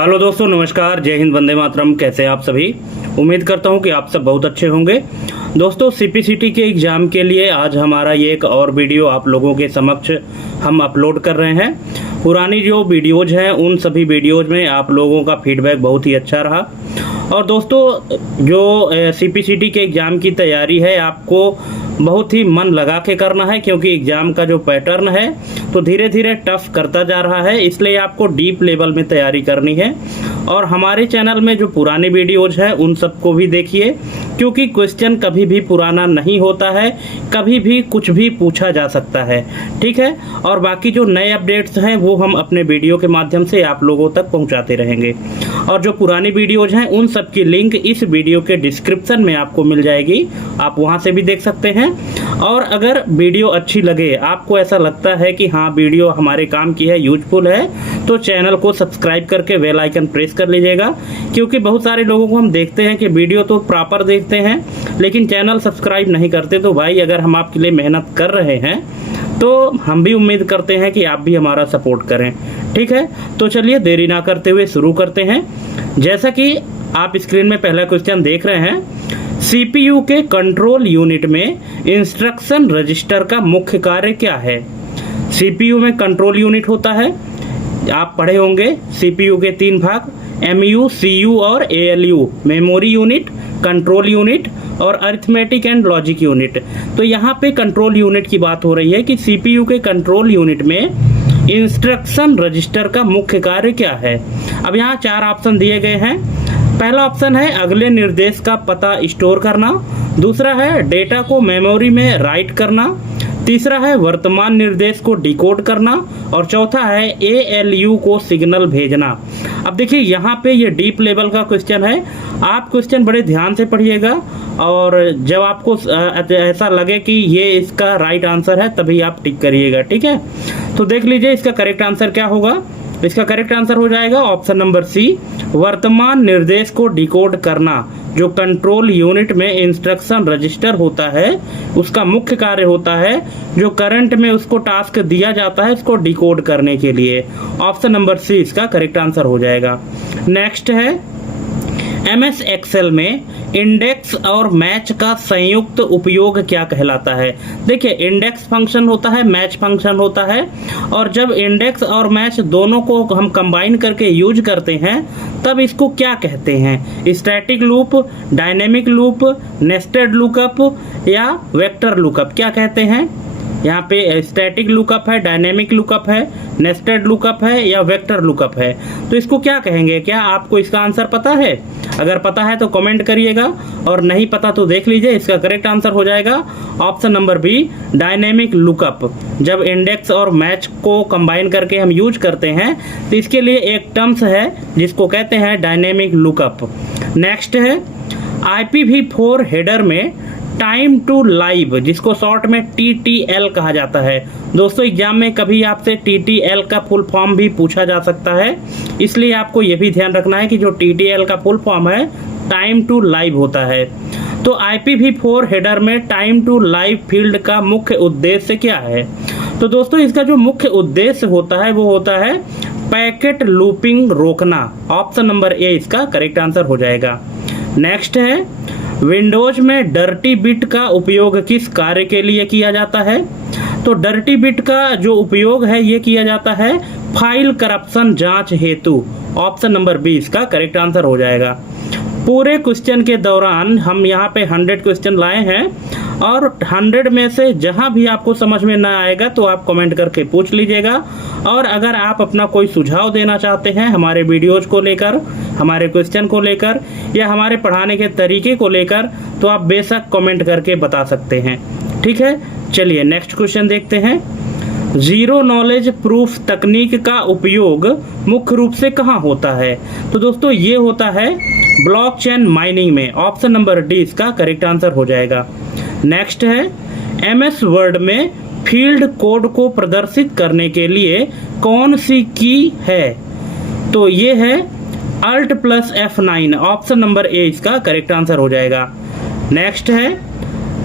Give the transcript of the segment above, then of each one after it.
Hello दोस्तों, नमस्कार, जय हिंद, वंदे मातरम। कैसे हैं आप सभी? उम्मीद करता हूं कि आप सब बहुत अच्छे होंगे। दोस्तों, सीपीसीटी के एग्ज़ाम के लिए आज हमारा ये एक और वीडियो आप लोगों के समक्ष हम अपलोड कर रहे हैं। पुरानी जो वीडियोज़ हैं उन सभी वीडियोज़ में आप लोगों का फीडबैक बहुत ही अच्छा रहा। और दोस्तों, जो सीपीसीटी के एग्ज़ाम की तैयारी है आपको बहुत ही मन लगा के करना है, क्योंकि एग्ज़ाम का जो पैटर्न है तो धीरे धीरे टफ करता जा रहा है, इसलिए आपको डीप लेवल में तैयारी करनी है। और हमारे चैनल में जो पुराने वीडियोज हैं उन सबको भी देखिए, क्योंकि क्वेश्चन कभी भी पुराना नहीं होता है, कभी भी कुछ भी पूछा जा सकता है। ठीक है, और बाकी जो नए अपडेट्स हैं वो हम अपने वीडियो के माध्यम से आप लोगों तक पहुंचाते रहेंगे। और जो पुरानी वीडियोज हैं उन सब की लिंक इस वीडियो के डिस्क्रिप्शन में आपको मिल जाएगी, आप वहां से भी देख सकते हैं। और अगर वीडियो अच्छी लगे, आपको ऐसा लगता है कि हाँ वीडियो हमारे काम की है, यूजफुल है, तो चैनल को सब्सक्राइब करके बेल आइकन प्रेस कर लीजिएगा। क्योंकि बहुत सारे लोगों को हम देखते हैं कि वीडियो तो प्रॉपर देखते हैं लेकिन चैनल सब्सक्राइब नहीं करते। तो भाई, अगर हम आपके लिए मेहनत कर रहे हैं तो हम भी उम्मीद करते हैं कि आप भी हमारा सपोर्ट करें। ठीक है, तो चलिए देरी ना करते हुए शुरू करते हैं। जैसा कि आप स्क्रीन में पहला क्वेश्चन देख रहे हैं, सीपीयू के कंट्रोल यूनिट में इंस्ट्रक्शन रजिस्टर का मुख्य कार्य क्या है? सीपीयू में कंट्रोल यूनिट होता है, आप पढ़े होंगे सीपीयू के 3 भाग, एमयू, सीयू और ALU. Memory unit, control unit और अरिथमेटिक एंड लॉजिक यूनिट। तो यहाँ पे कंट्रोल यूनिट की बात हो रही है कि सीपीयू के कंट्रोल यूनिट में इंस्ट्रक्शन रजिस्टर का मुख्य कार्य क्या है। अब यहाँ 4 ऑप्शन दिए गए हैं। पहला ऑप्शन है अगले निर्देश का पता स्टोर करना, दूसरा है डेटा को मेमोरी में राइट करना, तीसरा है वर्तमान निर्देश को डिकोड करना और चौथा है एएलयू को सिग्नल भेजना। अब देखिए, यहाँ पे ये डीप लेवल का क्वेश्चन है, आप क्वेश्चन बड़े ध्यान से पढ़िएगा और जब आपको ऐसा लगे कि ये इसका राइट आंसर है तभी आप टिक करिएगा। ठीक है, तो देख लीजिए इसका करेक्ट आंसर क्या होगा। इसका करेक्ट आंसर हो जाएगा ऑप्शन नंबर सी, वर्तमान निर्देश को डिकोड करना। जो कंट्रोल यूनिट में इंस्ट्रक्शन रजिस्टर होता है उसका मुख्य कार्य होता है जो करंट में उसको टास्क दिया जाता है उसको डिकोड करने के लिए। ऑप्शन नंबर सी इसका करेक्ट आंसर हो जाएगा। नेक्स्ट है, एमएस एक्सेल में इंडेक्स और मैच का संयुक्त उपयोग क्या कहलाता है? देखिए, इंडेक्स फंक्शन होता है, मैच फंक्शन होता है, और जब इंडेक्स और मैच दोनों को हम कंबाइन करके यूज करते हैं तब इसको क्या कहते हैं? Static loop, dynamic loop, nested lookup या वेक्टर लुकअप, क्या कहते हैं? यहाँ पे स्टैटिक लुकअप है, डायनेमिक लुकअप है, नेस्टेड लुकअप है या वेक्टर लुकअप है, तो इसको क्या कहेंगे? क्या आपको इसका आंसर पता है? अगर पता है तो कमेंट करिएगा, और नहीं पता तो देख लीजिए। इसका करेक्ट आंसर हो जाएगा option number B, dynamic lookup. जब इंडेक्स और मैच को कंबाइन करके हम यूज करते हैं तो इसके लिए एक टर्म्स है जिसको कहते हैं डायनेमिक लुकअप। नेक्स्ट है, IPv4 हेडर में टाइम टू लाइव, जिसको शॉर्ट में TTL कहा जाता है। दोस्तों, एग्जाम में कभी आपसे TTL का फुल फॉर्म भी पूछा जा सकता है, इसलिए आपको यह भी ध्यान रखना है कि जो TTL का फुल फॉर्म है टाइम टू लाइव होता है। तो IPv4 हेडर में टाइम टू लाइव फील्ड का मुख्य उद्देश्य क्या है? तो दोस्तों, इसका जो मुख्य उद्देश्य होता है वो होता है पैकेट लूपिंग रोकना। ऑप्शन नंबर ए इसका करेक्ट आंसर हो जाएगा। नेक्स्ट है, विंडोज में डर्टी बिट का उपयोग किस कार्य के लिए किया जाता है? तो डर्टी बिट का जो उपयोग है ये किया जाता है फाइल करप्शन जांच हेतु। ऑप्शन नंबर बी इसका करेक्ट आंसर हो जाएगा। पूरे क्वेश्चन के दौरान हम यहाँ पे 100 क्वेश्चन लाए हैं, और 100 में से जहाँ भी आपको समझ में ना आएगा तो आप कमेंट करके पूछ लीजिएगा। और अगर आप अपना कोई सुझाव देना चाहते हैं हमारे वीडियोज को लेकर, हमारे क्वेश्चन को लेकर या हमारे पढ़ाने के तरीके को लेकर, तो आप बेशक कमेंट करके बता सकते हैं। ठीक है, चलिए नेक्स्ट क्वेश्चन देखते हैं। जीरो नॉलेज प्रूफ तकनीक का उपयोग मुख्य रूप से कहाँ होता है? तो दोस्तों, ये होता है ब्लॉकचेन माइनिंग में। ऑप्शन नंबर डी इसका करेक्ट आंसर हो जाएगा। नेक्स्ट है, MS वर्ड में फील्ड कोड को प्रदर्शित करने के लिए कौन सी की है? तो ये है Alt+F9। ऑप्शन नंबर ए इसका करेक्ट आंसर हो जाएगा। नेक्स्ट है,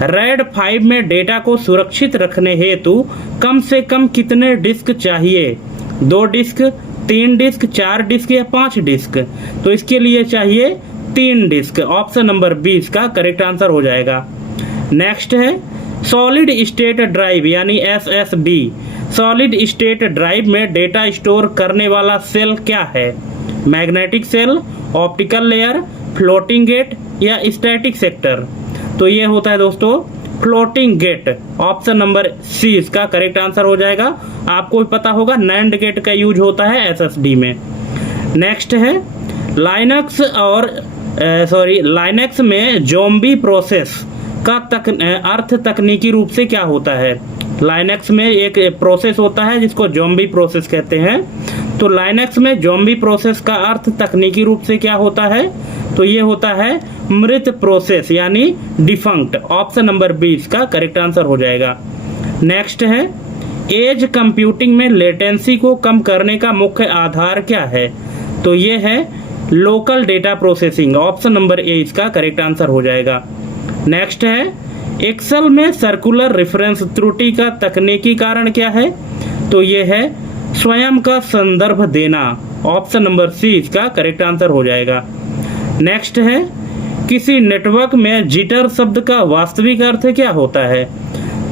RAID 5 में डेटा को सुरक्षित रखने हेतु कम से कम कितने डिस्क चाहिए? 2 डिस्क, 3 डिस्क, 4 डिस्क या 5 डिस्क? तो इसके लिए चाहिए 3 डिस्क। ऑप्शन नंबर बी इसका करेक्ट आंसर हो जाएगा। नेक्स्ट है सॉलिड स्टेट ड्राइव यानी SSD। सॉलिड स्टेट ड्राइव में डेटा स्टोर करने वाला सेल क्या है? Magnetic cell, optical layer, floating gate या स्टैटिक सेक्टर? तो ये होता है दोस्तों floating gate. Option number C इसका करेक्ट आंसर हो जाएगा। आपको भी पता होगा नैंड गेट का यूज होता है SSD में। नेक्स्ट है लाइनक्स में ज़ॉम्बी प्रोसेस का अर्थ तकनीकी रूप से क्या होता है? लाइनक्स में एक प्रोसेस होता है जिसको ज़ॉम्बी प्रोसेस कहते हैं। तो लाइनक्स में ज़ॉम्बी प्रोसेस का अर्थ तकनीकी रूप से क्या होता है? तो ये होता है मृत प्रोसेस यानी डिफंक्ट। ऑप्शन नंबर बी इसका करेक्ट आंसर हो जाएगा। नेक्स्ट है एज कंप्यूटिंग में लेटेंसी को कम करने का मुख्य आधार क्या है? तो ये है local data processing. Option number A इसका करेक्ट आंसर हो जाएगा। नेक्स्ट है एक्सेल में सर्कुलर रेफरेंस त्रुटि का तकनीकी कारण क्या है? तो ये है स्वयं का संदर्भ देना। ऑप्शन नंबर सी इसका करेक्ट आंसर हो जाएगा। नेक्स्ट है किसी नेटवर्क में जिटर शब्द का वास्तविक अर्थ क्या होता है?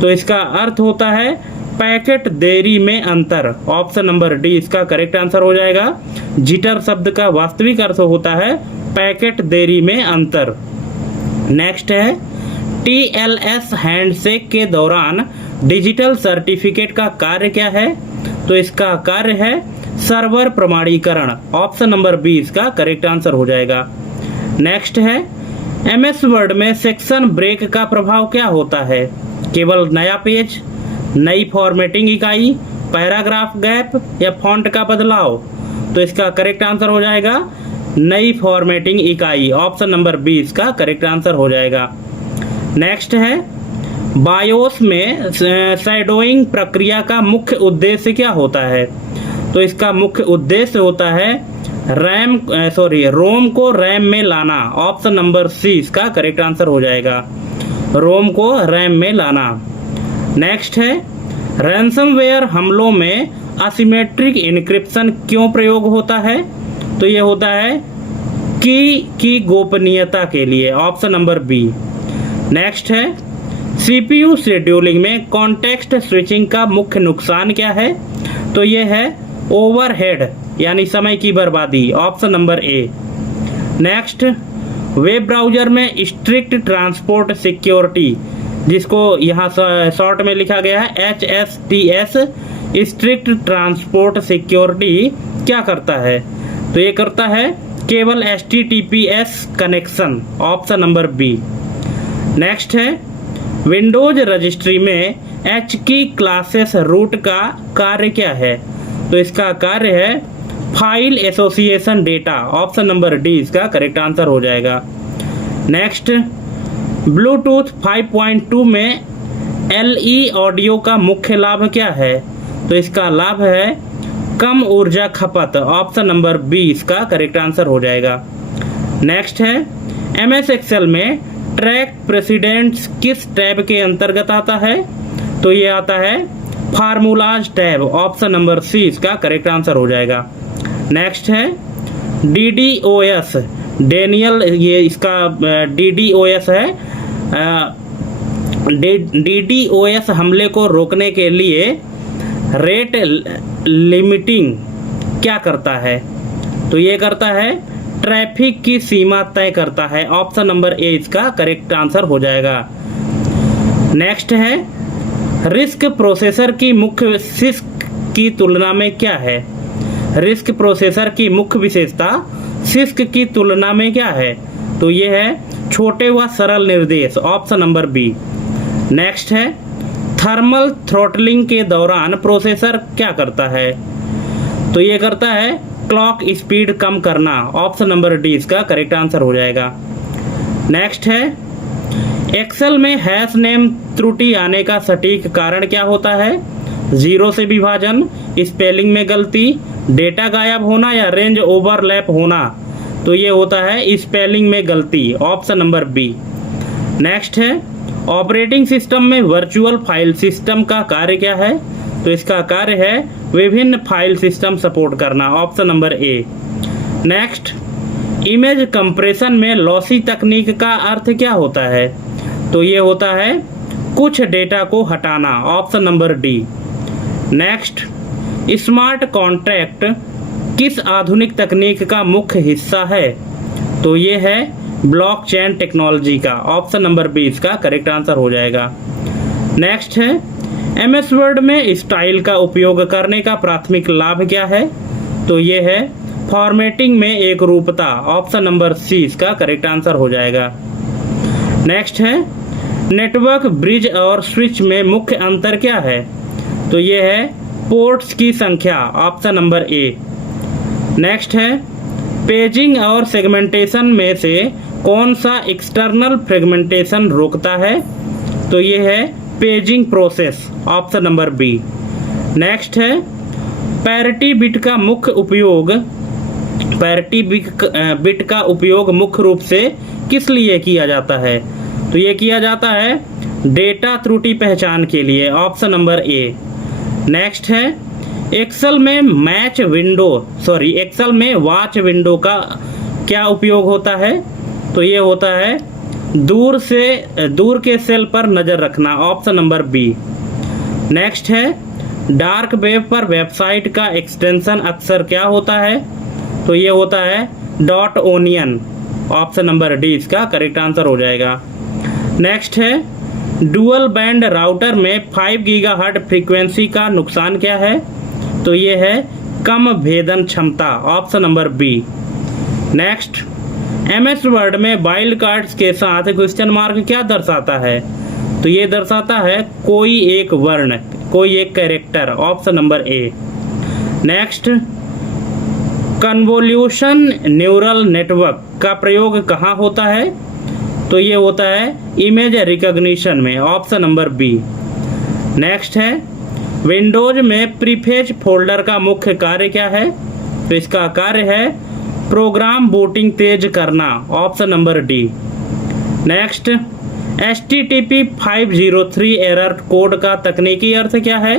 तो इसका अर्थ होता है पैकेट देरी में अंतर। ऑप्शन नंबर डी इसका करेक्ट आंसर हो जाएगा। जिटर शब्द का वास्तविक अर्थ होता है पैकेट देरी में अंतर। नेक्स्ट है TLS हैंडशेक के दौरान डिजिटल सर्टिफिकेट का कार्य क्या है? तो इसका कार्य है सर्वर प्रमाणीकरण। ऑप्शन नंबर बी इसका करेक्ट आंसर हो जाएगा। नेक्स्ट है MS वर्ड में सेक्शन ब्रेक का प्रभाव क्या होता है? केवल नया पेज, नई फॉर्मेटिंग इकाई, पैराग्राफ गैप या फॉन्ट का बदलाव? तो इसका करेक्ट आंसर हो जाएगा नई फॉर्मेटिंग इकाई। ऑप्शन नंबर बी इसका करेक्ट आंसर हो जाएगा। नेक्स्ट है बायोस में शैडोइंग प्रक्रिया का मुख्य उद्देश्य क्या होता है? तो इसका मुख्य उद्देश्य होता है रोम को रैम में लाना। ऑप्शन नंबर सी इसका करेक्ट आंसर हो जाएगा। रोम को रैम में लाना। नेक्स्ट है रैंसमवेयर हमलों में असिमेट्रिक इनक्रिप्शन क्यों प्रयोग होता है? तो ये होता है की गोपनीयता के लिए। Option number B. नेक्स्ट है CPU शेड्यूलिंग में कॉन्टेक्स्ट स्विचिंग का मुख्य नुकसान क्या है? तो ये है ओवरहेड यानी समय की बर्बादी। Option number A. Next web browser में स्ट्रिक्ट ट्रांसपोर्ट सिक्योरिटी, जिसको यहाँ शॉर्ट में लिखा गया है HSTS, स्ट्रिक्ट ट्रांसपोर्ट सिक्योरिटी क्या करता है? तो ये करता है केवल HTTPS connection. Option number B. Next है विंडोज रजिस्ट्री में H की क्लासेस रूट का कार्य क्या है? तो इसका कार्य है file association data. Option number D इसका करेक्ट आंसर हो जाएगा। नेक्स्ट ब्लूटूथ 5.2 में LE ऑडियो का मुख्य लाभ क्या है? तो इसका लाभ है कम ऊर्जा खपत। ऑप्शन नंबर बी इसका करेक्ट आंसर हो जाएगा। नेक्स्ट है MS एक्सेल में ट्रैक प्रेसिडेंट्स किस टैब के अंतर्गत आता है? तो ये आता है formulas tab. Option number C इसका करेक्ट आंसर हो जाएगा। नेक्स्ट है DDoS डेनियल, ये इसका DDoS है। DDoS हमले को रोकने के लिए रेट लिमिटिंग क्या करता है? तो ये करता है ट्रैफिक की सीमा तय करता है। ऑप्शन नंबर ए इसका करेक्ट आंसर हो जाएगा। नेक्स्ट है रिस्क प्रोसेसर की मुख्य सिस्क की तुलना में क्या है? रिस्क प्रोसेसर की मुख्य विशेषता सिस्क की तुलना में क्या है? तो ये है छोटे व सरल निर्देश। Option number B. नेक्स्ट है थर्मल थ्रॉटलिंग के दौरान प्रोसेसर क्या करता है? तो ये करता है क्लॉक स्पीड कम करना। ऑप्शन नंबर डी इसका करेक्ट आंसर हो जाएगा। नेक्स्ट है एक्सेल में हैश नेम त्रुटि आने का सटीक कारण क्या होता है? 0 से विभाजन, स्पेलिंग में गलती, डेटा गायब होना या रेंज ओवरलैप होना? तो ये होता है स्पेलिंग में गलती। Option number B. नेक्स्ट है ऑपरेटिंग सिस्टम में वर्चुअल फाइल सिस्टम का कार्य क्या है? तो इसका कार्य है विभिन्न फाइल सिस्टम सपोर्ट करना, option number A. Next, image compression में लॉसी तकनीक का अर्थ क्या होता है? तो ये होता है कुछ डेटा को हटाना, option number D. Next, smart contract किस आधुनिक तकनीक का मुख्य हिस्सा है? तो ये है ब्लॉकचेन टेक्नोलॉजी का, ऑप्शन नंबर बी इसका करेक्ट आंसर हो जाएगा। नेक्स्ट है, एमएस वर्ड में स्टाइल का उपयोग करने का प्राथमिक लाभ क्या है? तो ये है फॉर्मेटिंग में एक रूपता, ऑप्शन नंबर सी इसका करेक्ट आंसर हो जाएगा। नेक्स्ट है, नेटवर्क ब्रिज और स्विच में मुख्य अंतर क्या है? तो ये है पोर्ट्स की संख्या, ऑप्शन नंबर ए। नेक्स्ट है, पेजिंग और सेगमेंटेशन में से कौन सा एक्सटर्नल फ्रेगमेंटेशन रोकता है? तो ये है paging process, option number B. Next है, पैरिटी बिट का मुख्य उपयोग बिट का उपयोग मुख्य रूप से किस लिए किया जाता है? तो ये किया जाता है डेटा त्रुटि पहचान के लिए, ऑप्शन नंबर ए। नेक्स्ट है, एक्सेल में वॉच विंडो का क्या उपयोग होता है? तो ये होता है दूर के सेल पर नजर रखना, ऑप्शन नंबर बी। नेक्स्ट है, डार्क वेब पर वेबसाइट का एक्सटेंशन अक्सर क्या होता है? तो ये होता है dot onion, option number D इसका करेक्ट आंसर हो जाएगा। नेक्स्ट है, डुअल बैंड राउटर में 5 गीगाहर्ट्ज फ्रीक्वेंसी का नुकसान क्या है? तो ये है कम भेदन क्षमता, option number B. Next, MS Word में वाइल्ड कार्ड्स के साथ क्वेश्चन मार्क क्या दर्शाता है? तो ये दर्शाता है कोई एक वर्ण, कोई एक character, option number A. Next, convolution neural network का प्रयोग कहाँ होता है? तो ये होता है इमेज रिकॉग्निशन में, ऑप्शन नंबर बी। नेक्स्ट है, विंडोज में प्रीफेच फोल्डर का मुख्य कार्य क्या है? तो इसका कार्य है प्रोग्राम बूटिंग तेज करना, option number D. Next, HTTP 503 error code का तकनीकी अर्थ क्या है?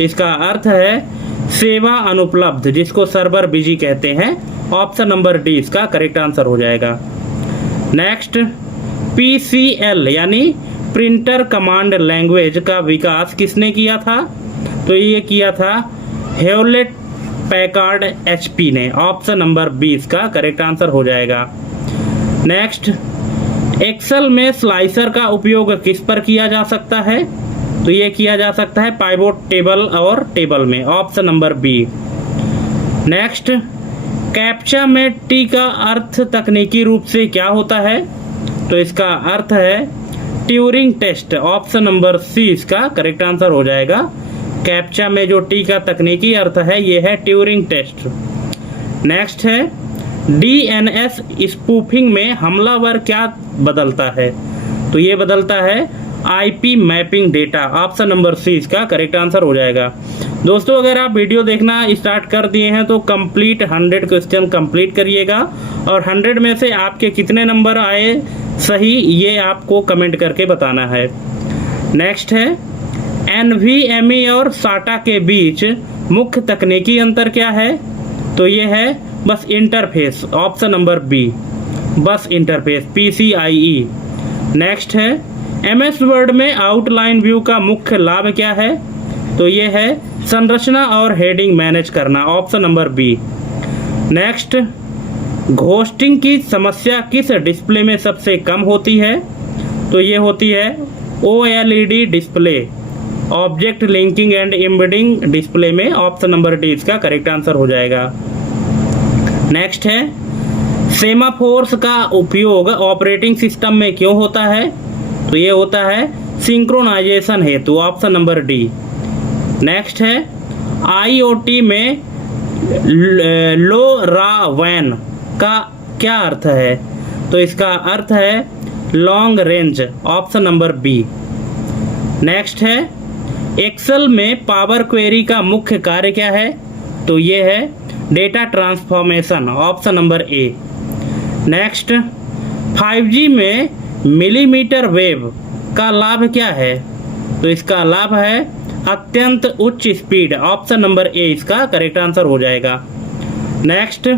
इसका अर्थ है सेवा अनुपलब्ध, जिसको सर्वर बिजी कहते हैं, ऑप्शन नंबर डी इसका करेक्ट आंसर हो जाएगा। नेक्स्ट, PCL यानी प्रिंटर कमांड लैंग्वेज का विकास किसने किया था? तो ये किया था हेवलेट पैकार्ड HP ने, ऑप्शन नंबर बी इसका करेक्ट आंसर हो जाएगा। नेक्स्ट, एक्सेल में स्लाइसर का उपयोग किस पर किया जा सकता है? तो ये किया जा सकता है पाइवोट टेबल और टेबल में, option number B. Next, CAPTCHA में टी का अर्थ तकनीकी रूप से क्या होता है? तो इसका अर्थ है Turing test, option number C इसका करेक्ट आंसर हो जाएगा। कैप्चा में जो टी का तकनीकी अर्थ है ये है ट्यूरिंग टेस्ट। नेक्स्ट है, DNS स्पूफिंग में हमलावर क्या बदलता है? तो ये बदलता है IP mapping data, option number C इसका करेक्ट आंसर हो जाएगा। दोस्तों, अगर आप वीडियो देखना स्टार्ट कर दिए हैं तो कंप्लीट 100 क्वेश्चन कंप्लीट करिएगा और 100 में से आपके कितने नंबर आए सही ये आपको कमेंट करके बताना है। नेक्स्ट है, NVMe और SATA के बीच मुख्य तकनीकी अंतर क्या है? तो ये है बस इंटरफेस, ऑप्शन नंबर बी, बस इंटरफेस, PCIe। नेक्स्ट है, MS वर्ड में आउटलाइन व्यू का मुख्य लाभ क्या है? तो ये है संरचना और हेडिंग मैनेज करना, option number B. Next, ghosting की समस्या किस डिस्प्ले में सबसे कम होती है? तो ये होती है OLED display, object linking and embedding display में, ऑप्शन नंबर डी इसका करेक्ट आंसर हो जाएगा। नेक्स्ट है, सेमाफोर्स का उपयोग ऑपरेटिंग सिस्टम में क्यों होता है? तो ये होता है सिंक्रोनाइजेशन हेतु, ऑप्शन नंबर डी। नेक्स्ट है, IoT में LoRaWAN का क्या अर्थ है? तो इसका अर्थ है long range, option number B. Next है, एक्सेल में पावर क्वेरी का मुख्य कार्य क्या है? तो ये है data transformation, option number A. Next, 5G में मिलीमीटर वेव का लाभ क्या है? तो इसका लाभ है अत्यंत उच्च स्पीड, ऑप्शन नंबर ए इसका करेक्ट आंसर हो जाएगा। नेक्स्ट,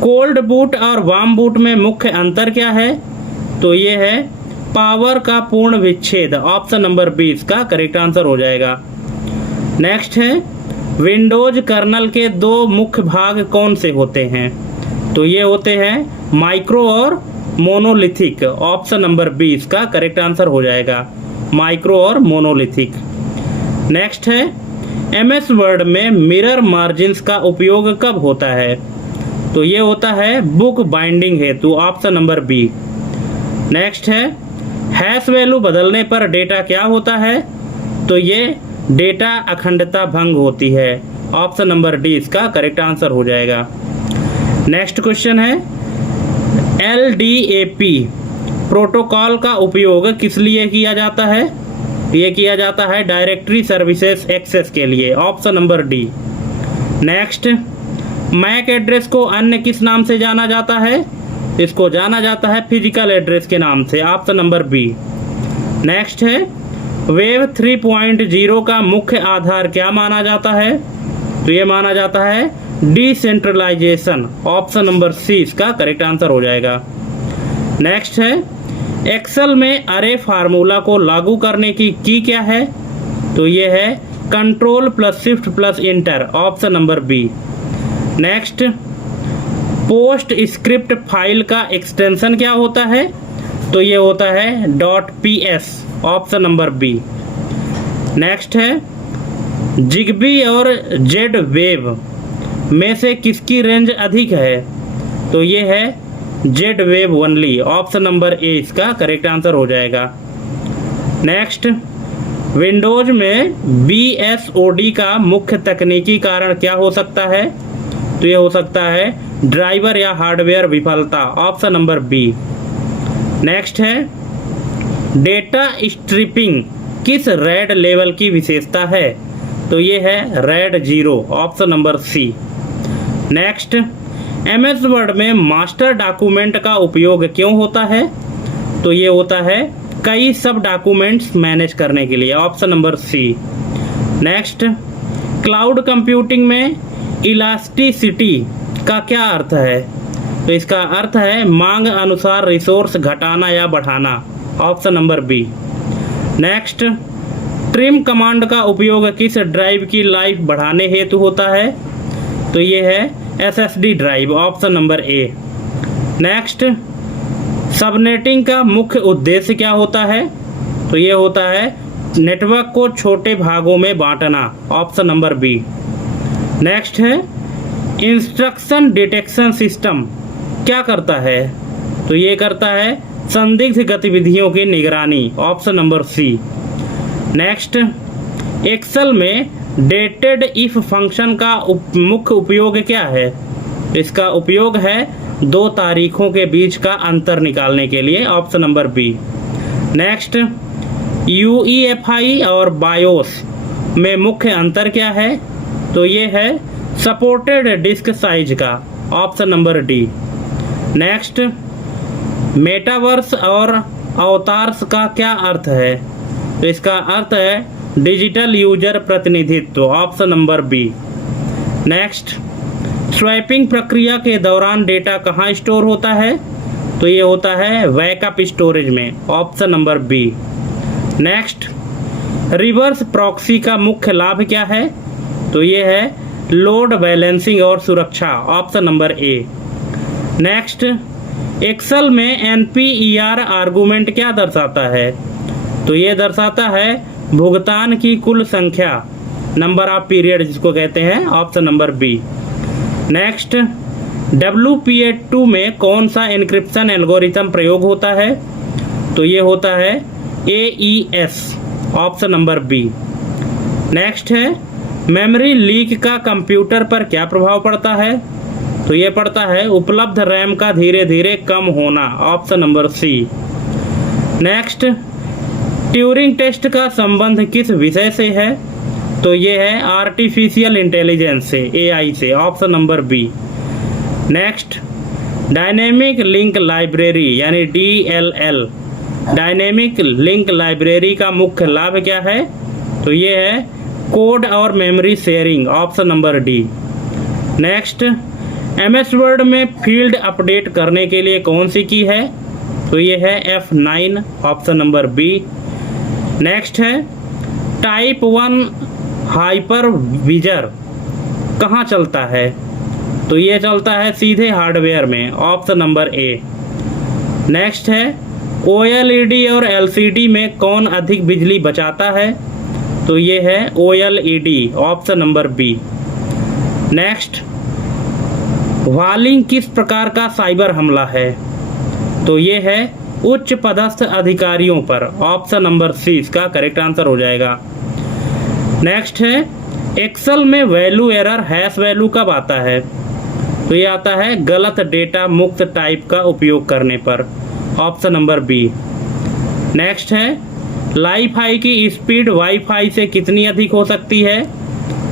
कोल्ड बूट और वार्म बूट में मुख्य अंतर क्या है? तो ये है पावर का पूर्ण विच्छेद, ऑप्शन नंबर बी इसका करेक्ट आंसर हो जाएगा। नेक्स्ट है, विंडोज कर्नल के दो मुख्य भाग कौन से होते हैं? तो ये होते हैं माइक्रो और मोनोलिथिक, ऑप्शन नंबर बी इसका करेक्ट आंसर हो जाएगा, माइक्रो और मोनोलिथिक। नेक्स्ट है, एमएस वर्ड में मिरर मार्जिन्स का उपयोग कब होता है? तो ये होता है बुक बाइंडिंग हेतु, ऑप्शन नंबर बी। नेक्स्ट है, हैश वैल्यू बदलने पर डेटा क्या होता है? तो ये डेटा अखंडता भंग होती है, ऑप्शन नंबर डी इसका करेक्ट आंसर हो जाएगा। नेक्स्ट क्वेश्चन है, LDAP प्रोटोकॉल का उपयोग किस लिए किया जाता है? ये किया जाता है डायरेक्टरी सर्विसेज एक्सेस के लिए, option number D. Next, MAC address को अन्य किस नाम से जाना जाता है? इसको जाना जाता है फिजिकल एड्रेस के नाम से, ऑप्शन नंबर बी। नेक्स्ट है, वेब 3.0 का मुख्य आधार क्या माना जाता है? तो ये माना जाता है डिसेंट्रलाइजेशन, ऑप्शन नंबर सी इसका करेक्ट आंसर हो जाएगा। नेक्स्ट है, एक्सेल में अरे फार्मूला को लागू करने की क्या है? तो ये है control plus shift plus enter, option number B. Next, PostScript file का एक्सटेंशन क्या होता है? तो ये होता है .ps, option number B. Next है, जिगबी और जेड वेव में से किसकी रेंज अधिक है? तो ये है Z wave only, option number A इसका करेक्ट आंसर हो जाएगा। नेक्स्ट, विंडोज में BSOD का मुख्य तकनीकी कारण क्या हो सकता है? तो ये हो सकता है ड्राइवर या हार्डवेयर विफलता, ऑप्शन नंबर बी। नेक्स्ट है, डेटा स्ट्रिपिंग किस रेड लेवल की विशेषता है? तो ये है RAID 0, option number C. Next, MS Word में मास्टर डॉक्यूमेंट का उपयोग क्यों होता है? तो ये होता है कई सब डॉक्यूमेंट्स मैनेज करने के लिए, option number C. Next, cloud computing में इलास्टिसिटी का क्या अर्थ है? तो इसका अर्थ है मांग अनुसार रिसोर्स घटाना या बढ़ाना, option number B. Next, trim command का उपयोग किस ड्राइव की लाइफ बढ़ाने हेतु होता है? तो ये है SSD drive, option number A. Next, subnetting का मुख्य उद्देश्य क्या होता है? तो ये होता है नेटवर्क को छोटे भागों में बांटना, ऑप्शन नंबर बी। नेक्स्ट है, इंस्ट्रक्शन डिटेक्शन सिस्टम क्या करता है? तो ये करता है संदिग्ध गतिविधियों की निगरानी, option number C. Next, Excel में डेटेड इफ फंक्शन का मुख्य उपयोग क्या है? इसका उपयोग है दो तारीखों के बीच का अंतर निकालने के लिए, option number B. Next, UEFI और बायोस में मुख्य अंतर क्या है? तो ये है सपोर्टेड डिस्क साइज का, option number D. Next, metaverse और अवतार्स का क्या अर्थ है? तो इसका अर्थ है डिजिटल यूजर प्रतिनिधित्व, option number B. Next, swapping प्रक्रिया के दौरान डेटा कहाँ स्टोर होता है? तो ये होता है बैकअप स्टोरेज में, option number B. Next, reverse proxy का मुख्य लाभ क्या है? तो ये है लोड बैलेंसिंग और सुरक्षा, option number A. Next, Excel में NPER आर्गुमेंट क्या दर्शाता है? तो ये दर्शाता है भुगतान की कुल संख्या, नंबर ऑफ पीरियड जिसको कहते हैं, option number B. Next, WPA2 में कौन सा एन्क्रिप्शन एल्गोरिथम प्रयोग होता है? तो ये होता है AES, option number B. Next है, मेमोरी लीक का कंप्यूटर पर क्या प्रभाव पड़ता है? तो ये पड़ता है उपलब्ध रैम का धीरे धीरे कम होना, option number C. Next, Turing test का संबंध किस विषय से है? तो ये है आर्टिफिशियल इंटेलिजेंस से, AI से, option number B. Next, dynamic link library यानी DLL, डायनेमिक लिंक लाइब्रेरी का मुख्य लाभ क्या है? तो ये है कोड और memory sharing, option number D. Next, MS Word में फील्ड अपडेट करने के लिए कौन सी की है? तो ये है F9, option number B. Next है टाइप 1 हाइपरविजर कहाँ चलता है? तो ये चलता है सीधे हार्डवेयर में, ऑप्शन नंबर ए। नेक्स्ट है OLED और LCD में कौन अधिक बिजली बचाता है? तो ये है OLED, option number B. Next, वालिंग किस प्रकार का साइबर हमला है? तो ये है उच्च पदस्थ अधिकारियों पर, ऑप्शन नंबर सी इसका करेक्ट आंसर हो जाएगा। नेक्स्ट है एक्सेल में वैल्यू एरर हैश वैल्यू कब आता है? तो ये आता है गलत डेटा मुक्त टाइप का उपयोग करने पर, ऑप्शन नंबर बी। नेक्स्ट है लाईफाई की स्पीड वाईफाई से कितनी अधिक हो सकती है?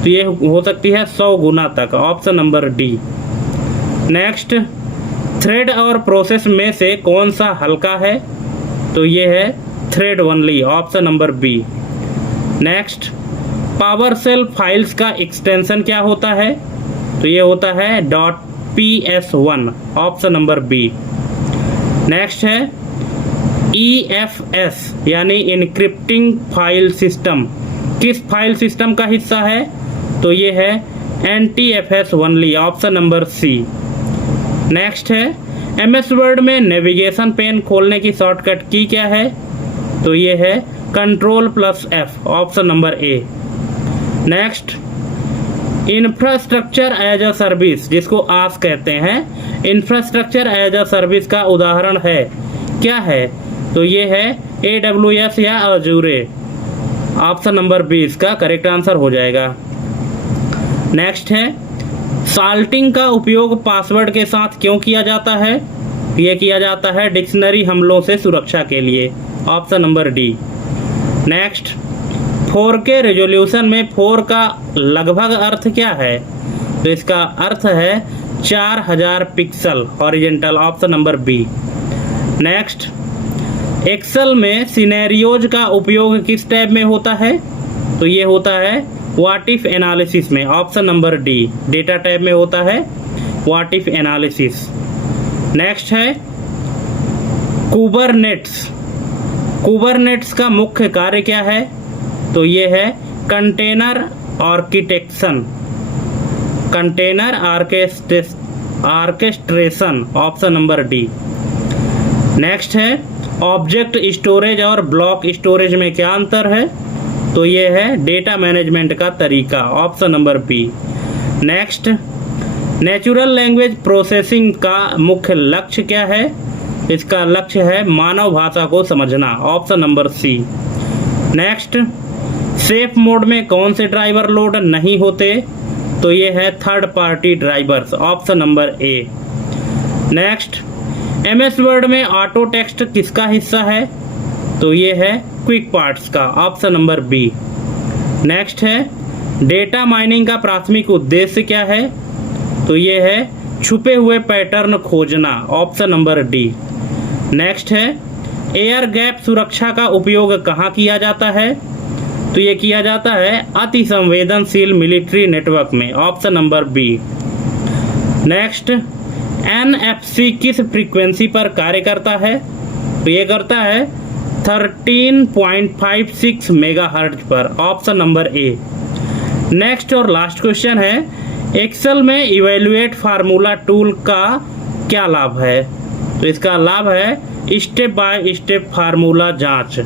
तो ये हो सकती है 100 गुना तक, option number D. Next, thread और प्रोसेस में से कौन सा हल्का है? तो ये है thread only, option number B. Next, PowerShell files का एक्सटेंशन क्या होता है? तो ये होता है .ps1, option number B. Next है EFS यानी इनक्रिप्टिंग फाइल सिस्टम किस फाइल सिस्टम का हिस्सा है? तो ये है NTFS only, option number C. Next है MS वर्ड में नेविगेशन पेन खोलने की शॉर्टकट की क्या है? तो ये है Ctrl+F, option number A. Next, infrastructure as a service जिसको आस कहते हैं, इंफ्रास्ट्रक्चर एज अ सर्विस का उदाहरण है क्या है? तो ये है AWS या अजूरे, ऑप्शन नंबर बी इसका करेक्ट आंसर हो जाएगा। नेक्स्ट है साल्टिंग का उपयोग पासवर्ड के साथ क्यों किया जाता है? ये किया जाता है डिक्शनरी हमलों से सुरक्षा के लिए, option number D. Next, 4K resolution में 4 का लगभग अर्थ क्या है? तो इसका अर्थ है 4000 pixel horizontal, option number B. Next, Excel में सिनेरियोज का उपयोग किस टैब में होता है? तो ये होता है व्हाट इफ एनालिसिस में, option number D. Data tab में होता है व्हाट इफ एनालिसिस। नेक्स्ट है कुबरनेट्स, कुबरनेट्स का मुख्य कार्य क्या है? तो ये है container architecture, container orchestration, option number D. Next है ऑब्जेक्ट स्टोरेज और ब्लॉक स्टोरेज में क्या अंतर है? तो ये है डेटा मैनेजमेंट का तरीका, option number B. Next, natural language processing का मुख्य लक्ष्य क्या है? इसका लक्ष्य है मानव भाषा को समझना, option number C. Next, safe mode में कौन से ड्राइवर लोड नहीं होते? तो ये है third party drivers, option number A. Next, MS Word में ऑटो टेक्स्ट किसका हिस्सा है? तो ये है क्विक पार्ट्स का, ऑप्शन नंबर बी। नेक्स्ट है डेटा माइनिंग का प्राथमिक उद्देश्य क्या है? तो ये है छुपे हुए पैटर्न खोजना, ऑप्शन नंबर डी। नेक्स्ट है एयर गैप सुरक्षा का उपयोग कहाँ किया जाता है? तो ये किया जाता है अति संवेदनशील मिलिट्री नेटवर्क में, option number B. Next, NFC किस फ्रीक्वेंसी पर कार्य करता है? तो ये करता है 13.56 मेगाहर्ट्ज पर, ऑप्शन नंबर ए। नेक्स्ट और लास्ट क्वेश्चन है एक्सेल में इवैल्यूएट फार्मूला टूल का क्या लाभ है? तो इसका लाभ है स्टेप बाय स्टेप फार्मूला जांच।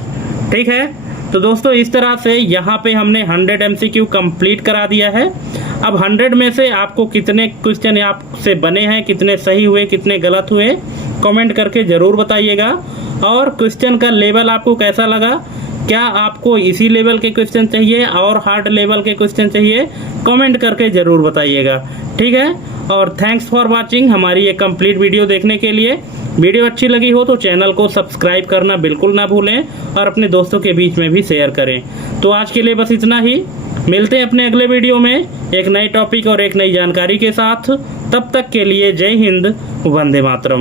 ठीक है, तो दोस्तों इस तरह से यहाँ पे हमने 100 MCQ कंप्लीट करा दिया है। अब 100 में से आपको कितने क्वेश्चन आपसे बने हैं, कितने सही हुए, कितने गलत हुए, कमेंट करके ज़रूर बताइएगा। और क्वेश्चन का लेवल आपको कैसा लगा? क्या आपको इसी लेवल के क्वेश्चन चाहिए और हार्ड लेवल के क्वेश्चन चाहिए? कमेंट करके ज़रूर बताइएगा। ठीक है, और थैंक्स फॉर वाचिंग हमारी ये कंप्लीट वीडियो देखने के लिए। वीडियो अच्छी लगी हो तो चैनल को सब्सक्राइब करना बिल्कुल ना भूलें और अपने दोस्तों के बीच में भी शेयर करें। तो आज के लिए बस इतना ही, मिलते हैं अपने अगले वीडियो में एक नए टॉपिक और एक नई जानकारी के साथ। तब तक के लिए जय हिंद, वंदे मातरम।